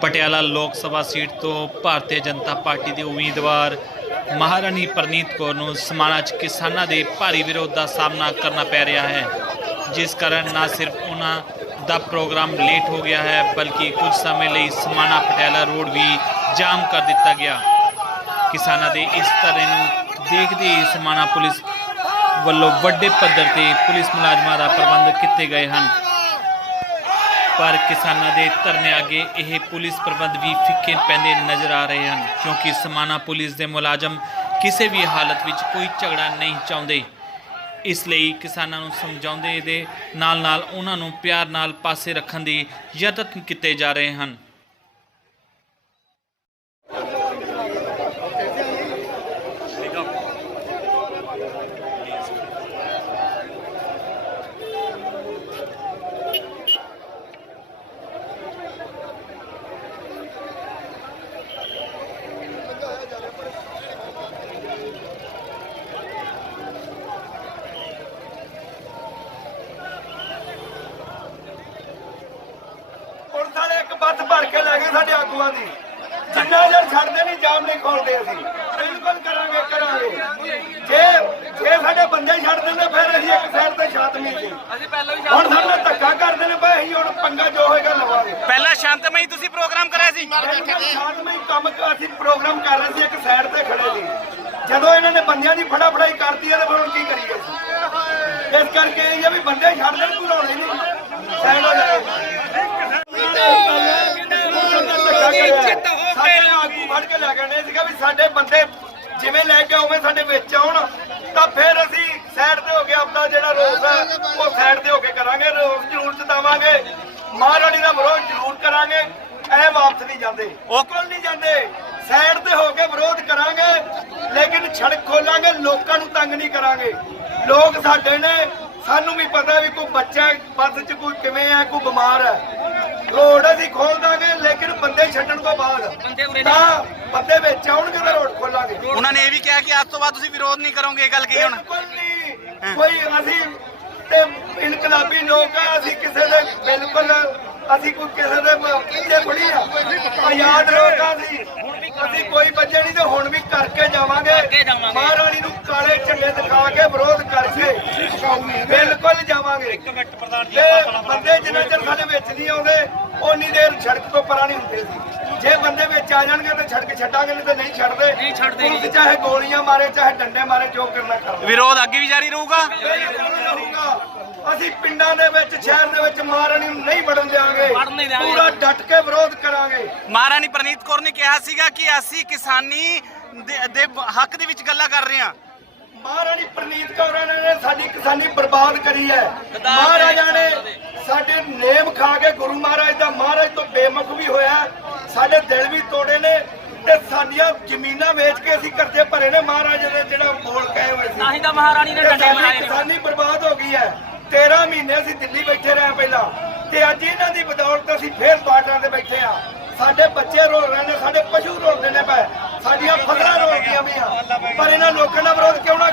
ਪਟਿਆਲਾ ਲੋਕ ਸਭਾ ਸੀਟ ਤੋਂ ਭਾਰਤੀ ਜਨਤਾ ਪਾਰਟੀ ਦੇ ਉਮੀਦਵਾਰ ਮਹਾਰਾਣੀ ਪ੍ਰਨੀਤ ਕੌਰ ਨੂੰ ਸਮਾਣਾ 'ਚ ਕਿਸਾਨਾਂ ਦੇ ਭਾਰੀ ਵਿਰੋਧ ਦਾ ਸਾਹਮਣਾ ਕਰਨਾ ਪੈ ਰਿਹਾ ਹੈ। ਜਿਸ ਕਾਰਨ ਨਾ ਸਿਰਫ ਉਹਨਾਂ ਦਾ ਪ੍ਰੋਗਰਾਮ ਲੇਟ ਹੋ ਗਿਆ ਹੈ, ਬਲਕਿ ਕੁਝ ਸਮੇਂ ਲਈ ਸਮਾਣਾ ਪਟਿਆਲਾ ਰੋਡ ਵੀ ਜਾਮ ਕਰ ਦਿੱਤਾ ਗਿਆ। ਕਿਸਾਨਾਂ ਦੇ ਇਸ ਤਰ੍ਹਾਂ ਨੂੰ ਦੇਖਦੇ ਹੀ ਸਮਾਣਾ ਪੁਲਿਸ ਵੱਲੋਂ ਵੱਡੇ ਪੱਧਰ ਤੇ ਪੁਲਿਸ ਮੁਲਾਜ਼ਮਾਂ ਦਾ ਪ੍ਰਬੰਧ ਕੀਤੇ ਗਏ ਹਨ। ਪਰ ਕਿਸਾਨਾਂ ਦੇ ਧਰਨੇ ਅੱਗੇ ਇਹ ਪੁਲਿਸ ਪ੍ਰਬੰਧ ਵੀ ਫਿੱਕੇ ਪੈਂਦੇ ਨਜ਼ਰ ਆ ਰਹੇ ਹਨ, ਕਿਉਂਕਿ ਸਮਾਨਾ ਪੁਲਿਸ ਦੇ ਮੁਲਾਜ਼ਮ ਕਿਸੇ ਵੀ ਹਾਲਤ ਵਿੱਚ ਕੋਈ ਝਗੜਾ ਨਹੀਂ ਚਾਹੁੰਦੇ। ਇਸ ਲਈ ਕਿਸਾਨਾਂ ਨੂੰ ਸਮਝਾਉਂਦੇ ਦੇ ਨਾਲ ਨਾਲ ਉਹਨਾਂ ਨੂੰ ਪਿਆਰ ਨਾਲ ਪਾਸੇ ਰੱਖਣ ਦੀ ਯਤਨ ਕੀਤੇ ਜਾ ਰਹੇ ਹਨ ਪੁਲਿਸ ਵਾਲੇ ਇੱਕ ਬੱਸ ਭਰ ਕੇ ਲੈ ਗਏ ਸਾਡੇ ਆਗੂਆਂ ਦੀ। ਜਿੰਨਾ ਚਿਰ ਛੱਡਦੇ ਨਹੀਂ ਜਾਮ ਨਹੀਂ ਖੋਲਦੇ ਅਸੀਂ। ਬਿਲਕੁਲ ਕਰਾਂਗੇ ਕਰਾਂਗੇ। ਜੇ ਜੇ ਸਾਡੇ ਬੰਦੇ ਛੱਡ ਦਿੰਦੇ ਫਿਰ ਅਸੀਂ ਇੱਕ ਸਾਈਡ ਤੇ ਸ਼ਾਂਤਮਈ ਸੀ। ਅਸੀਂ ਪਹਿਲਾਂ ਵੀ ਹੁਣ ਸਾਡੇ ਧੱਕਾ ਕਰਦੇ ਨੇ ਭਾਈ ਅਸੀਂ ਹੁਣ ਪੰਗਾ ਜੋ ਹੋਏਗਾ ਲਵਾਂਗੇ। ਪਹਿਲਾਂ ਸ਼ਾਂਤਮਈ ਤੁਸੀਂ ਪ੍ਰੋਗਰਾਮ ਕਰਿਆ ਸੀ? ਸ਼ਾਂਤਮਈ ਕੰਮ ਅਸੀਂ ਪ੍ਰੋਗਰਾਮ ਕਰ ਰਹੇ ਸੀ ਇੱਕ ਸਾਈਡ ਤੇ ਖੜੇ ਸੀ। ਜਦੋਂ ਇਹਨਾਂ ਨੇ ਬੰਦਿਆਂ ਦੀ ਫੜਾ ਫੜਾਈ ਕਰਤੀ ਹੈ ਤਾਂ ਫਿਰ ਹੁਣ ਕੀ ਕਰੀਏ ਇਸ ਕਰਕੇ ਇਹ ਵੀ ਬੰਦੇ ਛੱਡ ਦੇਣ ਕੋਈ ਰੋਣੇ ਨਹੀਂ ਸਾਈਡ ਹੋ ਜਾਏ ਸਾਡੇ ਆਗੂ ਫੜ ਕੇ ਲੈ ਗਏ ਨੇ ਸੀਗਾ ਵੀ ਸਾਡੇ ਬੰਦੇ ਜਿਵੇਂ ਲੈ ਕੇ ਆਉਵੇਂ ਸਾਡੇ ਵਿੱਚ ਆਉਣ, ਤਾਂ ਫਿਰ ਅਸੀਂ ਸਾਈਡ ਤੇ ਹੋ ਕੇ ਆਪਣਾ ਜਿਹੜਾ ਰੋਸ ਹੈ, ਉਹ ਸਾਈਡ ਤੇ ਹੋ ਕੇ ਕਰਾਂਗੇ। ਰੋਸ ਜ਼ਰੂਰ ਜਤਾਵਾਂਗੇ। ਮਹਾਰਾਣੀ ਦਾ ਵਿਰੋਧ ਜ਼ਰੂਰ ਕਰਾਂਗੇ। ਐ ਵਾਪਸ ਨਹੀਂ ਜਾਂਦੇ। ਉਹ ਕੋਲ ਨਹੀਂ ਜਾਂਦੇ। ਸਾਈਡ ਤੇ ਹੋ ਕੇ ਵਿਰੋਧ ਕਰਾਂਗੇ, ਲੇਕਿਨ ਸੜਕ ਖੋਲਾਂਗੇ, ਲੋਕਾਂ ਨੂੰ ਤੰਗ ਨਹੀਂ ਕਰਾਂਗੇ। ਲੋਕ ਸਾਡੇ ਨੇ, ਸਾਨੂੰ ਵੀ ਪਤਾ ਵੀ ਕੋਈ ਬੱਚਾ ਬੱਸ 'ਚ ਕੋਈ ਕਿਵੇਂ ਹੈ, ਕੋਈ ਬਿਮਾਰ ਹੈ। ਰੋਡ ਅਸੀਂ ਖੋਲ ਦਾਂਗੇ ਲੇਕਿਨ ਬੰਦੇ ਛੱਡਣ ਤੋਂ ਬਾਅਦ। ਤਾਂ ਬੰਦੇ ਵਿੱਚ ਆਉਣਗੇ ਤਾਂ ਰੋਡ ਖੋਲਾਂਗੇ। ਉਹਨਾਂ ਨੇ ਇਹ ਵੀ ਕਿਹਾ ਕਿ ਅੱਜ ਤੋਂ ਬਾਅਦ ਤੁਸੀਂ ਵਿਰੋਧ ਨਹੀਂ ਕਰੋਗੇ ਇਹ ਗੱਲ ਕਹੀ ਹੁਣ? ਬਿਲਕੁਲ ਨਹੀਂ। ਕੋਈ ਅਸੀਂ ਤੇ ਇਨਕਲਾਬੀ ਲੋਕ ਆ ਅਸੀਂ ਕਿਸੇ ਦੇ ਬਿਲਕੁਲ ਅਸੀਂ ਕੋਈ ਕਿਸੇ ਦੇ ਪਿੱਛੇ ਥੋੜੀ ਆ। ਆਜ਼ਾਦ ਲੋਕ ਆ ਅਸੀਂ ਅਸੀਂ ਕੋਈ ਬੱਚੇ ਨਹੀਂ ਤੇ ਹੁਣ ਵੀ ਕਰਕੇ ਜਾਵਾਂਗੇ। ਮਹਾਰਾਣੀ ਨੂੰ ਕਾਲੇ ਝੰਡੇ ਦਿਖਾ ਕੇ ਵਿਰੋਧ ਬਿਲਕੁਲ ਜਾਵਾਂਗੇ। ਇੱਕ ਮਿੰਟ ਪ੍ਰਧਾਨ ਜੀ ਬੰਦੇ ਜਿੰਨਾ ਚਿਰ ਸਾਡੇ ਵਿੱਚ ਨਹੀਂ ਆਉਂਦੇ ਓਨੀ ਦੇਰ ਸੜਕ ਤੋਂ ਪਰਾਂ ਨਹੀਂ ਹੁੰਦੇ ਸੀ ਜੇ ਬੰਦੇ ਵਿੱਚ ਆ ਜਾਣਗੇ ਤਾਂ ਸੜਕ ਛੱਡਾਂਗੇ ਨਹੀਂ ਤੇ ਨਹੀਂ ਛੱਡਦੇ। ਨਹੀਂ ਛੱਡਦੇ ਪੁਲਿਸ ਚਾਹੇ ਗੋਲੀਆਂ ਮਾਰੇ ਚਾਹੇ ਡੰਡੇ ਮਾਰੇ ਜੋ ਕਰਨਾ ਕਰ। ਵਿਰੋਧ ਅੱਗੇ ਵੀ ਜਾਰੀ ਰਹੂਗਾ? ਬਿਲਕੁਲ ਰਹੂਗਾ। ਅਸੀਂ ਪਿੰਡਾਂ ਦੇ ਵਿੱਚ ਸ਼ਹਿਰ ਦੇ ਵਿੱਚ ਮਹਾਰਾਣੀ ਨੂੰ ਨਹੀਂ ਵੜਨ ਦਿਆਂਗੇ। ਪੂਰਾ ਡਟ ਕੇ ਵਿਰੋਧ ਕਰਾਂਗੇ। ਮਹਾਰਾਣੀ ਪ੍ਰਨੀਤ ਕੌਰ ਨੇ ਕਿਹਾ ਸੀਗਾ ਕਿ ਅਸੀਂ ਕਿਸਾਨੀ ਦੇ- ਦੇ ਹੱਕ ਦੇ ਵਿੱਚ ਗੱਲਾਂ ਕਰ ਰਹੇ ਹਾਂ। ਮਹਾਰਾਣੀ ਪ੍ਰਨੀਤ ਕੌਰ ਨੇ ਸਾਡੀ ਕਿਸਾਨੀ ਬਰਬਾਦ ਕਰੀ ਹੈ। ਮਹਾਰਾਜਾ ਨੇ ਸਾਡੇ ਨੇਮ ਖਾ ਕੇ ਗੁਰੂ ਮਹਾਰਾਜ ਦਾ ਮਹਾਰਾਜ ਤੋਂ ਬੇਮੁਖ ਵੀ ਹੋਇਆ ਸਾਡੇ ਦਿਲ ਵੀ ਤੋੜੇ ਨੇ ਤੇ ਸਾਡੀਆਂ ਜ਼ਮੀਨਾਂ ਵੇਚ ਕੇ ਅਸੀਂ ਕਰਜ਼ੇ ਭਰੇ ਨੇ ਮਹਾਰਾਜ ਦੇ ਜਿਹੜਾ ਬੋਲ ਕਹੇ ਹੋਏ ਸੀ। ਤਾਂ ਮਹਾਰਾਣੀ ਨੇ ਡੰਡੇ ਬਣਾਏ ਨੇ ਕਿਸਾਨੀ ਬਰਬਾਦ ਹੋ ਗਈ ਹੈ। 13 ਮਹੀਨੇ ਅਸੀਂ ਦਿੱਲੀ ਬੈਠੇ ਰਹੇ ਪਹਿਲਾਂ। ਤੇ ਅੱਜ ਇਹਨਾਂ ਦੀ ਬਦੌਲਤ ਅਸੀਂ ਫੇਰ ਬਾਰਡਰਾਂ ਤੇ ਬੈਠੇ ਆ ਸਾਡੇ ਬੱਚੇ ਰੋਲ ਰਹੇ ਨੇ ਸਾਡੇ ਪਸ਼ੂ ਰੋਲਦੇ ਨੇ ਪਏ ਸਾਡੀਆਂ ਫਸਲਾਂ ਰੋਲ ਗਈਆਂ ਪਈਆਂ ਪਰ ਇਹਨਾਂ ਲੋਕਾਂ ਦਾ ਵਿਰੋਧ ਕਿਉਂ ਨਾ